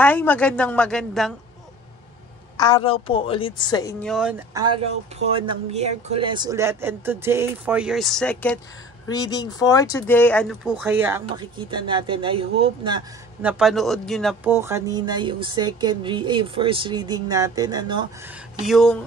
Hi, magandang araw po ulit sa inyo. Araw po ng Miyerkules ulit. And today, for your second reading for today, ano po kaya ang makikita natin? I hope na napanood nyo na po kanina yung first reading natin. Yung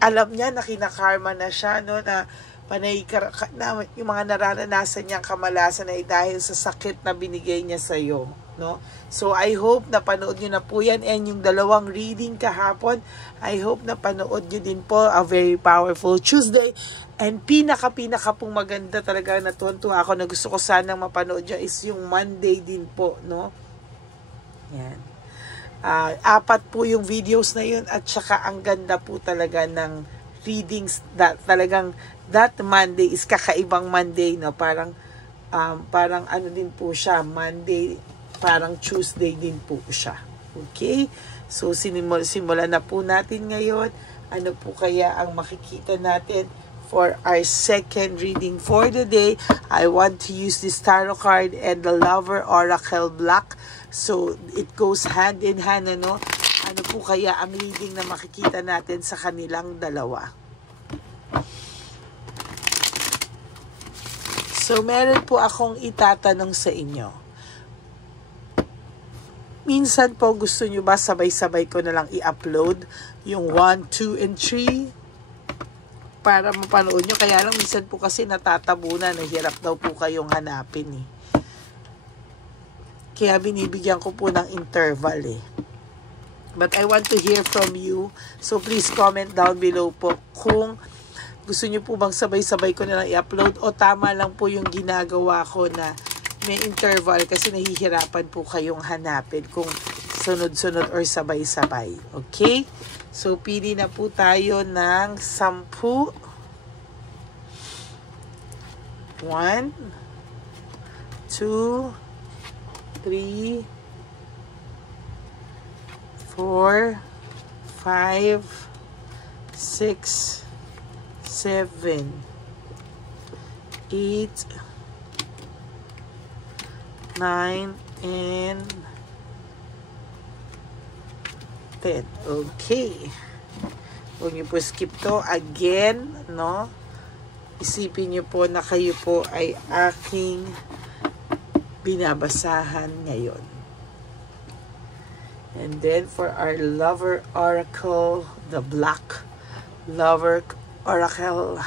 alam niya na kinakarma na siya, na panay na yung mga nararanasan niyang kamalasan ay dahil sa sakit na binigay niya sa iyo, no? So I hope na panood niyo na po yan, and yung dalawang reading kahapon, I hope na panood niyo din po. A very powerful Tuesday, and pinaka pong maganda talaga, natuwa ako na gusto ko sanang mapanood niyo is yung Monday din po, no? Yan. 4 po yung videos na yun, at saka ang ganda po talaga ng readings, talagang that Monday is kakaibang Monday, no? Parang ano din po siya, Monday, parang Tuesday din po siya. Okay? So simulan na po natin ngayon. Ano po kaya ang makikita natin for our second reading for the day? I want to use this tarot card and the Lover Oracle Black. So it goes hand in hand, ano? Ano po kaya ang reading na makikita natin sa kanilang dalawa? So, meron po akong itatanong sa inyo. Minsan po gusto nyo ba sabay-sabay ko na lang i-upload yung 1, 2, and 3 para mapanood nyo? Kaya lang minsan po kasi natatabunan, nahirap daw po kayong hanapin eh. Kaya binibigyan ko po ng interval eh. But I want to hear from you. So, please comment down below po kung gusto niyo po bang sabay-sabay ko na lang i-upload o tama lang po yung ginagawa ko na may interval kasi nahihirapan po kayong hanapin kung sunod-sunod or sabay-sabay. Okay? So, pili na po tayo ng 10. 1, 2, 3, 4, 5, 6, 7, 8, 9, and 10. Okay. Huwag niyo po skip to. Again, no? Isipin niyo po na kayo po ay aking binabasahan ngayon. And then for our Lover Oracle, the Black Lover Oracle.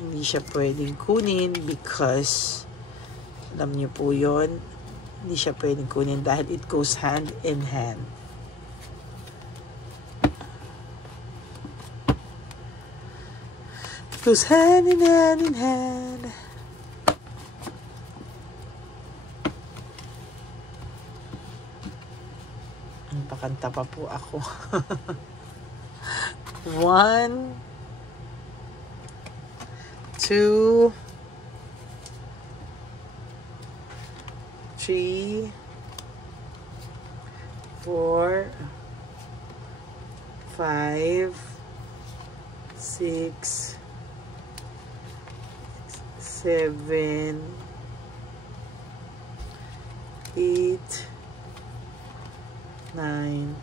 Hindi siya pwedeng kunin because alam niyo po yun, hindi siya pwedeng kunin dahil it goes hand in hand. Goes hand in hand in hand. Pakanta pa po ako. 1, 2, 3, 4, 5, 6, 7, 8, 9,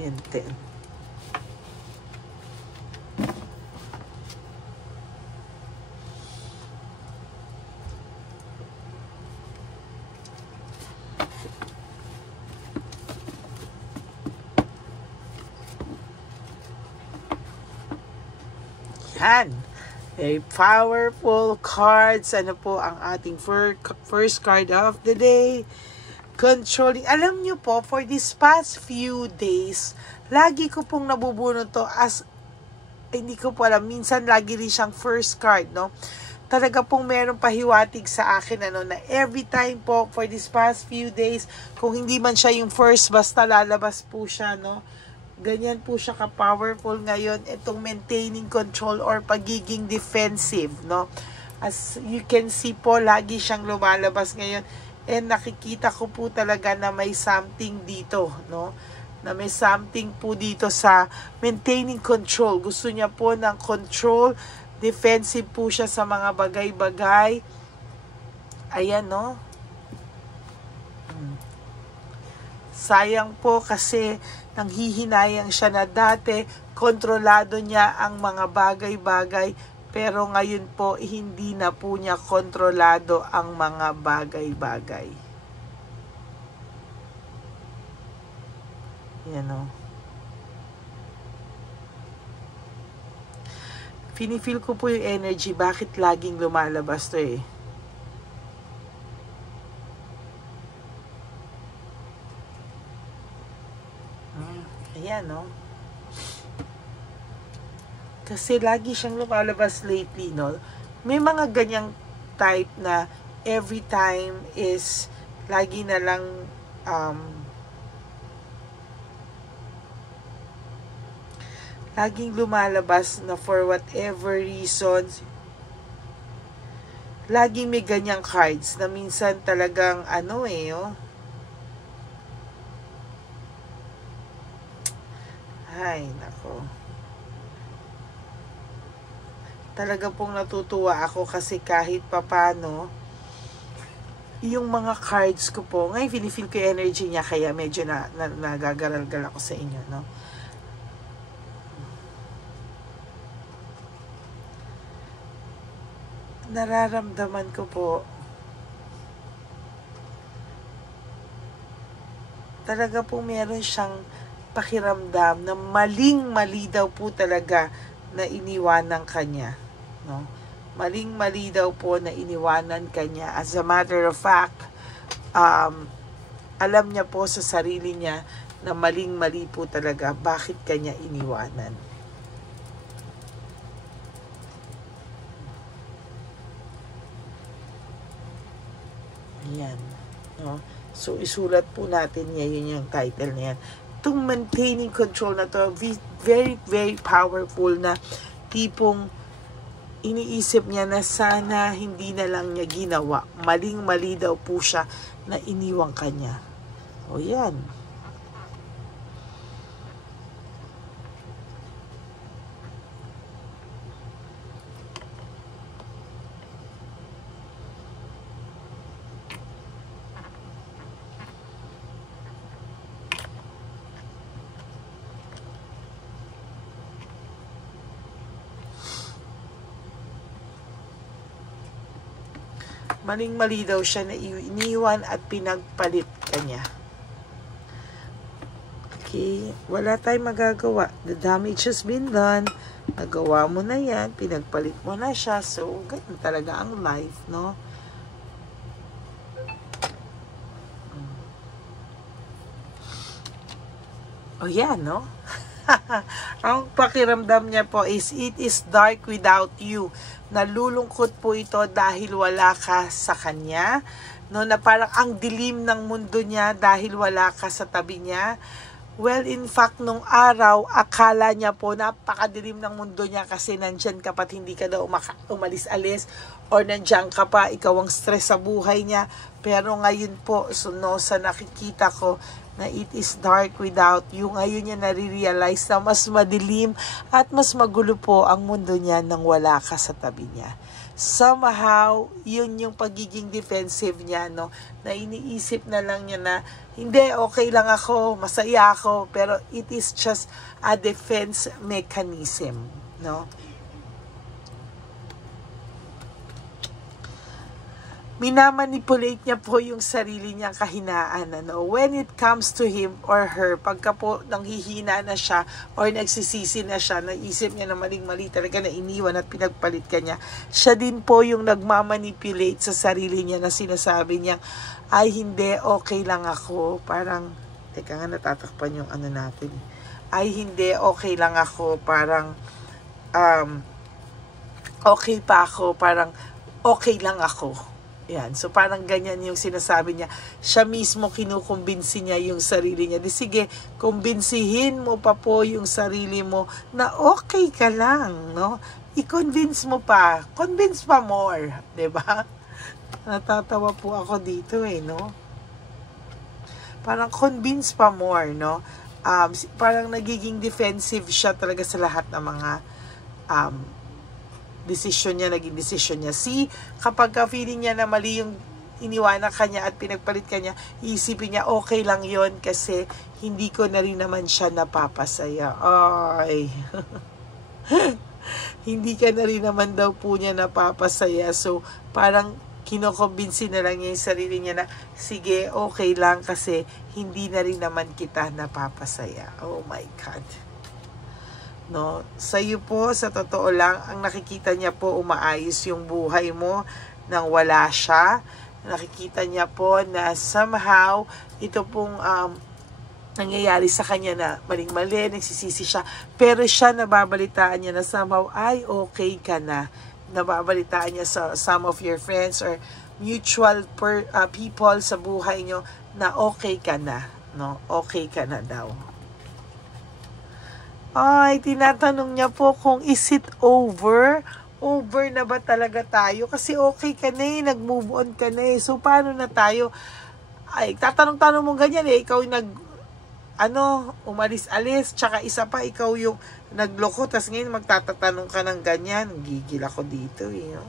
and 10. Yan. Very powerful cards. Ano po ang ating first card of the day? Controlling. Alam nyo po, for this past few days, lagi ko pong nabubunod to as, hindi ko po alam, minsan lagi rin siyang first card, no? Talaga pong meron pahiwatig sa akin, na every time po, for this past few days, kung hindi man siya yung first, basta lalabas po siya, no? Ganyan po siya ka-powerful ngayon, itong maintaining control or pagiging defensive, no? As you can see po, lagi siyang lumalabas ngayon. And nakikita ko po talaga na may something dito, no? na may something po dito sa maintaining control. Gusto niya po ng control. Defensive po siya sa mga bagay-bagay. Ayan, no? Sayang po kasi nanghihinayang siya na dati, kontrolado niya ang mga bagay-bagay, pero ngayon po hindi na po niya kontrolado ang mga bagay-bagay. Yan o. Feel ko po yung energy, bakit laging lumalabas to eh. Ayan, no? Kasi lagi siyang lumalabas lately, no? May mga ganyang type na every time is lagi na lang laging lumalabas na for whatever reasons. Laging may ganyang cards na minsan talagang ano eh, oh. Ay, nako. Talaga pong natutuwa ako kasi kahit papano, yung mga cards ko po, ngayon feel ko yung energy niya kaya medyo nagagaral-gal ako sa inyo, no? Nararamdaman ko po, talaga po meron siyang pakiramdam na maling-mali daw po talaga na iniwanan kanya, no? Maling-mali daw po na iniwanan kanya. As a matter of fact, alam niya po sa sarili niya na maling-mali po talaga bakit kanya iniwanan. Ayan, no? So isulat po natin yun yung title na yan. Itong maintaining control na to, very, very powerful na tipong iniisip niya na sana hindi na lang niya ginawa. Maling-mali daw po siya na iniwang kanya. O yan. Maling-mali daw siya na iniwan at pinagpalit kanya. Okay, wala tayong magagawa. The damage has been done. Nagawa mo na yan, pinagpalit mo na siya. So, ganun talaga ang life, no? O yan, no? Ang pakiramdam niya po is, it is dark without you. Nalulungkot po ito dahil wala ka sa kanya. No, na parang ang dilim ng mundo niya dahil wala ka sa tabi niya. Well, in fact, nung araw, akala niya po napakadilim ng mundo niya kasi nandyan ka pa't hindi ka daw umalis-alis or nandyan ka pa, ikaw ang stress sa buhay niya. Pero ngayon po, so no, sa nakikita ko, na it is dark without you. Ngayon niya nare-realize na mas madilim at mas magulo po ang mundo niya nang wala ka sa tabi niya. Somehow, yun yung pagiging defensive niya, no? Na iniisip na lang niya na, hindi, okay lang ako, masaya ako, pero it is just a defense mechanism, no? Minamanipulate niya po yung sarili niyang kahinaan. Ano? When it comes to him or her, pagka po nanghihina na siya or nagsisisi na siya, naisip niya na maling-mali talaga na iniwan at pinagpalit ka niya, siya din po yung nagmamanipulate sa sarili niya na sinasabi niya, ay hindi, okay lang ako. Parang, teka nga, natatakpan yung ano natin. Ay hindi, okay lang ako. Parang, okay pa ako. Parang, okay lang ako. Yan. So, parang ganyan yung sinasabi niya. Siya mismo kinukumbinsi niya yung sarili niya. Di sige, kumbinsihin mo pa po yung sarili mo na okay ka lang, no? I-convince mo pa. Convince pa more. Diba? Natatawa po ako dito eh, no? Parang convince pa more, no? parang nagiging defensive siya talaga sa lahat ng mga decision niya, naging decision niya. Kapag feeling niya na mali yung iniwanan ka niya at pinagpalit ka niya, iisipin niya, okay lang yon kasi hindi ko na rin naman siya napapasaya. Ay. Hindi ka na rin naman daw po niya napapasaya. So, parang kinokombinsi na lang niya yung sarili niya na, sige, okay lang kasi hindi na rin naman kita napapasaya. Oh my God. No? Sa'yo po, sa totoo lang, ang nakikita niya po, umaayos yung buhay mo nang wala siya. Nakikita niya po na somehow, ito pong nangyayari sa kanya na maling-mali, nagsisisi siya. Pero siya, nababalitaan niya na somehow, ay, okay ka na. Nababalitaan niya sa some of your friends or mutual people sa buhay niyo na okay ka na. No? Okay ka na daw. Ay, tinatanong niya po kung is it over? Over na ba talaga tayo? Kasi okay ka na eh, nag-move on ka na eh. So, paano na tayo? Ay, tatanong-tanong mo ganyan eh. Ikaw yung umalis-alis. Tsaka isa pa, ikaw yung nagloko. Tapos ngayon, magtatatanong ka ng ganyan. Gigil ako dito eh. No?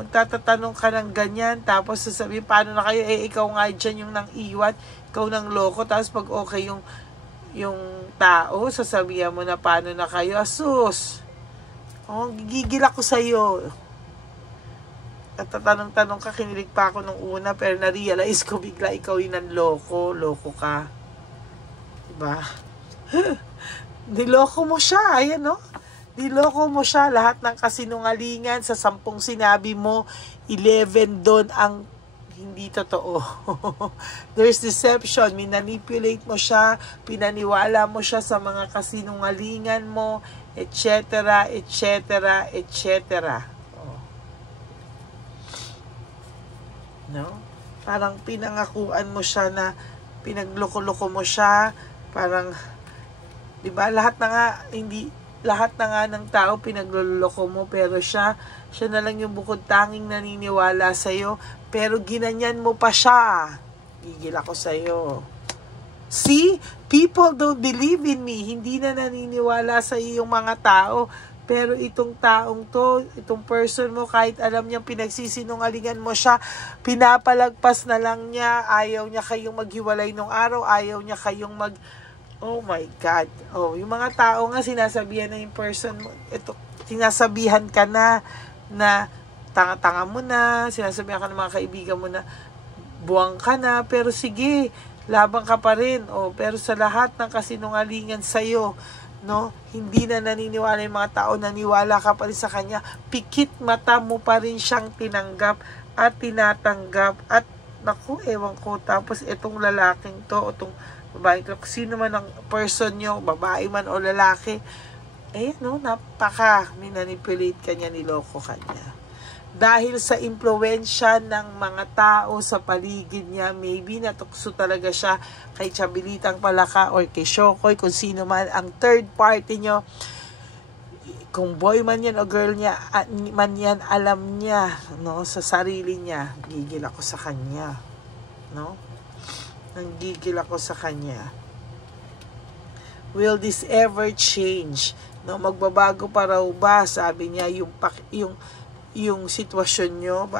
Magtatatanong ka ng ganyan. Tapos sasabihin, paano na kayo? Eh, ikaw nga dyan yung nang iwan. Ikaw nang loko. Tapos pag okay yung tao, sasabihan mo na paano na kayo, asus. Oh, gigigil ako sa'yo. At tatanong-tanong ka, kinilig pa ako nung una, pero na-realize ko bigla, ikaw yung nanloko, loko ka. Diba? Niloko mo siya, ayan no? Niloko mo siya, lahat ng kasinungalingan, sa 10 sinabi mo, 11 doon ang hindi totoo. There's deception. Minanipulate mo siya, pinaniwala mo siya sa mga kasinungalingan mo, etc., etc., etc. Oh. No? Parang pinangakuan mo siya na pinagloko-loko mo siya, parang, di ba, lahat na nga ng tao pinagloloko mo, pero siya na lang yung bukod tanging naniniwala sa'yo, pero ginanyan mo pa siya. Gigil ako sa'yo. See? People don't believe in me. Hindi na naniniwala sa'yo yung mga tao. Pero itong taong to, itong person mo, kahit alam niyang pinagsisinungalingan mo siya, pinapalagpas na lang niya, ayaw niya kayong maghiwalay nung araw, ayaw niya kayong oh my God. Oh, yung mga tao nga sinasabihan na yung person mo, ito, sinasabihan ka na tanga-tanga mo na, sinasabihan ka ng mga kaibigan mo na buwang ka na, pero sige, labang ka pa rin. Oh, pero sa lahat ng kasinungalingan sa'yo, no, hindi na naniniwala yung mga tao, naniwala ka pa rin sa kanya, pikit mata mo pa rin siyang tinanggap at tinatanggap at naku, ewan ko, tapos itong lalaking to, itong babae to, sino man ang person nyo, babae man o lalaki, no, minanipulate ka niya, niloko ka niya. Dahil sa impluwensya ng mga tao sa paligid niya, maybe natukso talaga siya kay Chabilitang Palaka or kay Shokoy, kung sino man ang third party nyo. Kung boy man yan o girl niya, man yan, alam niya, no, sa sarili niya, gigil ako sa kanya. No? Nanggigil ako sa kanya. Will this ever change? No, magbabago pa raw ba? Sabi niya, yung sitwasyon nyo,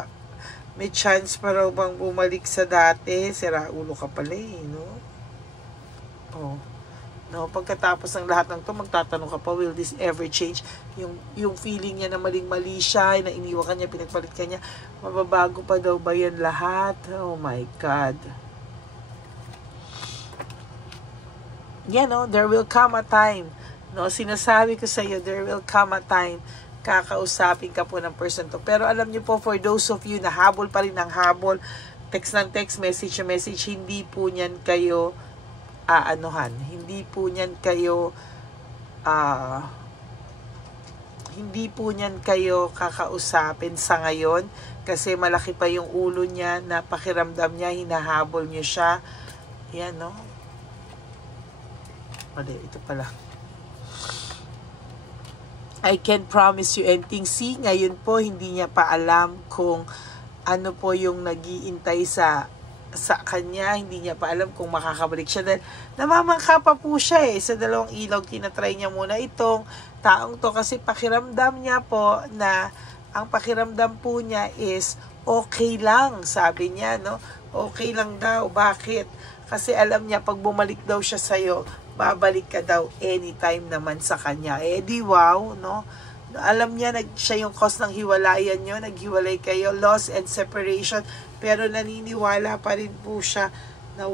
may chance pa raw bang bumalik sa dati? Sira ulo ka pala eh, no? Oh. No, pagkatapos ng lahat ng to, magtatanong ka pa, will this ever change? Yung feeling niya na maling-mali siya, na iniwan ka niya, pinagpalit ka niya, mababago pa daw ba yan lahat? Oh my God. Yeah, no, there will come a time. No, sinasabi ko sa iyo, there will come a time, kakausapin ka po ng person to. Pero alam niyo po, for those of you na habol pa rin ng habol, text ng text, message na message, hindi po niyan kayo hindi po niyan kayo kakausapin sa ngayon, kasi malaki pa yung ulo niya, na pakiramdam niya, hinahabol niyo siya. Yan, no? Ito pala. I can promise you anything. See, ngayon po, hindi niya pa alam kung ano po yung nag-iintay sa sa kanya. Hindi niya pa alam kung makakabalik siya dahil namamangka pa po siya sa dalawang ilog. Tinatry niya muna itong taong to kasi pakiramdam niya po na ang pakiramdam po niya is okay lang, sabi niya, no? Okay lang daw. Bakit? Kasi alam niya pag bumalik daw siya sa'yo, babalik ka daw anytime naman sa kanya. Di wow, no? Alam niya siya yung cause ng hiwalayan nyo, naghiwalay kayo, loss and separation, pero naniniwala pa rin po siya na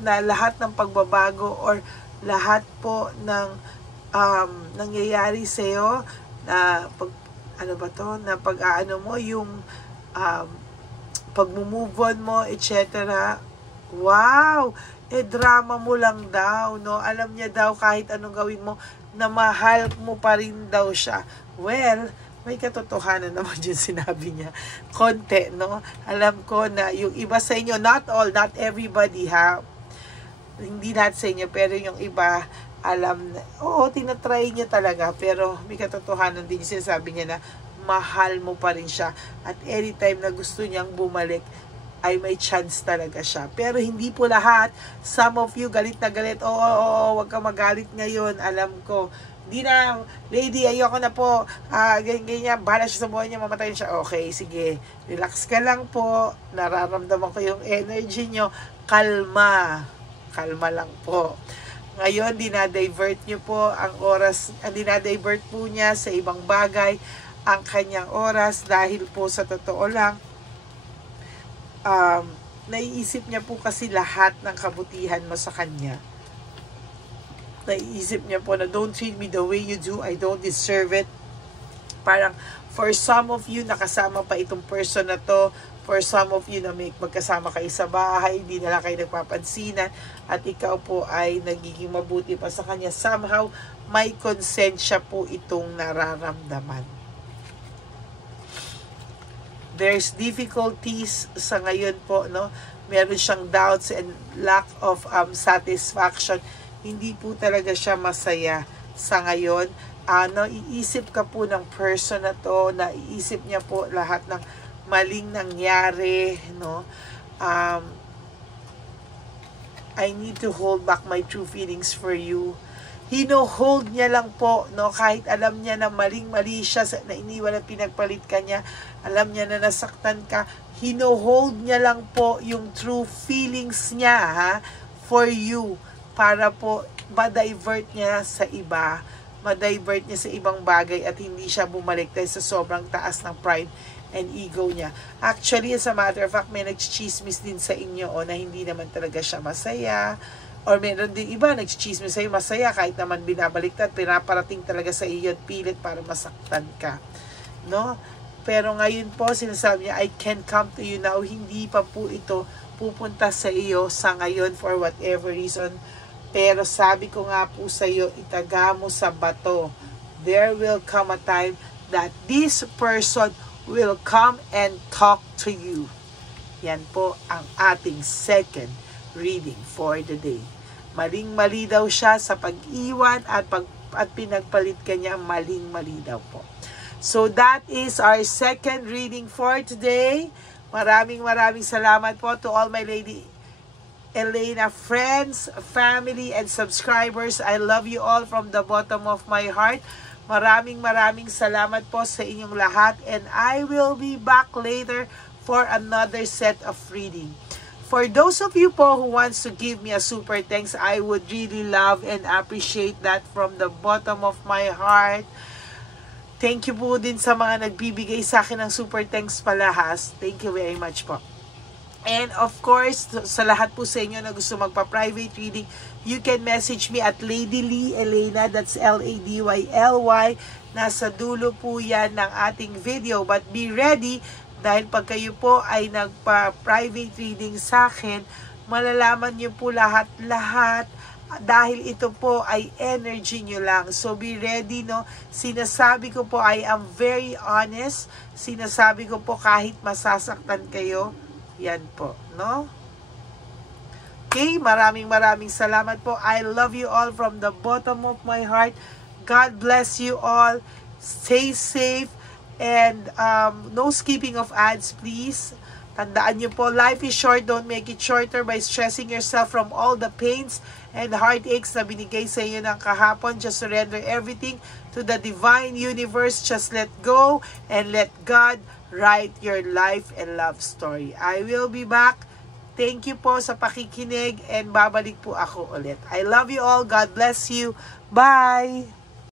na lahat ng pagbabago or lahat po ng nangyayari sa'yo, na pag-aano mo, yung pag-move on mo, etc. Wow! Drama mo lang daw, no? Alam niya daw kahit anong gawin mo, na mahal mo pa rin daw siya. Well, may katotohanan naman yung sinabi niya. Konti, no? Alam ko na yung iba sa inyo, not all, not everybody, ha? Hindi lahat sa inyo, pero yung iba, alam na, oo, tinatry niya talaga, pero may katotohanan din yung sinasabi niya na mahal mo pa rin siya. At anytime na gusto niyang bumalik, ay may chance talaga siya. Pero hindi po lahat. Some of you galit na galit. Oo, wag ka magalit ngayon. Alam ko. Di na, lady, ayoko na po. Ganyan, bahala siya sa buhay niya, mamatayin siya. Okay, sige. Relax ka lang po. Nararamdaman ko yung energy nyo. Kalma. Kalma lang po. Ngayon, dinadivert nyo po ang oras. Dinadivert po niya sa ibang bagay ang kanyang oras dahil po sa totoo lang, naiisip niya po kasi lahat ng kabutihan mo sa kanya. Naiisip niya po na don't treat me the way you do, I don't deserve it. Parang for some of you, nakasama pa itong person na to. For some of you na magkasama kayo sa bahay, hindi na lang kayo nagpapansinan, at ikaw po ay nagiging mabuti pa sa kanya. Somehow, may konsensya po itong nararamdaman. There's difficulties sa ngayon po, no? Meron siyang doubts and lack of satisfaction. Hindi po talaga siya masaya sa ngayon. Iisip ka po ng person na to, naiisip niya po lahat ng maling nangyari, no? I need to hold back my true feelings for you. Hino-hold niya lang po, no? Kahit alam niya na maling-mali siya, na iniwan at pinagpalit ka niya, alam niya na nasaktan ka, hino-hold niya lang po yung true feelings niya, ha? For you. Para po, ma-divert niya sa iba. Ma-divert niya sa ibang bagay at hindi siya bumalik dahil sa sobrang taas ng pride and ego niya. Actually, as a matter of fact, may nag-chismis din sa inyo na hindi naman talaga siya masaya. Or meron din iba, nag-chismis sa'yo masaya kahit naman binabaliktad, pinaparating talaga sa iyo at pilit para masaktan ka. No? Pero ngayon po, sinasabi niya, I can come to you now. Hindi pa po ito pupunta sa iyo sa ngayon for whatever reason. Pero sabi ko nga po sa iyo, itaga mo sa bato. There will come a time that this person will come and talk to you. Yan po ang ating second reading for the day. Maling-mali daw siya sa pag-iwan at pinagpalit ka niya, maling-mali daw po. So that is our second reading for today. Maraming salamat po to all my Lady Elena friends, family, and subscribers. I love you all from the bottom of my heart. Maraming salamat po sa inyong lahat, and I will be back later for another set of reading. For those of you po who wants to give me a super thanks, I would really love and appreciate that from the bottom of my heart. Thank you po din sa mga nagbibigay sa akin ng super thanks palahas. Thank you very much po. And of course, sa lahat po sa inyo na gusto magpa-private reading, you can message me at Lady Lee Elena, that's Ladyly. Nasa dulo po yan ng ating video. But be ready, dahil pag kayo po ay nagpa-private reading sa akin, malalaman nyo po lahat dahil ito po ay energy nyo lang. So be ready, no? Sinasabi ko po, I am very honest. Sinasabi ko po kahit masasaktan kayo, yan po, no? Okay, maraming salamat po. I love you all from the bottom of my heart. God bless you all. Stay safe. And no skipping of ads, please. Tandaan niyo po, life is short. Don't make it shorter by stressing yourself from all the pains and heartaches na binigay sa iyo ng kahapon. Just surrender everything to the divine universe. Just let go and let God write your life and love story. I will be back. Thank you po sa pakikinig and babalik po ako ulit. I love you all. God bless you. Bye!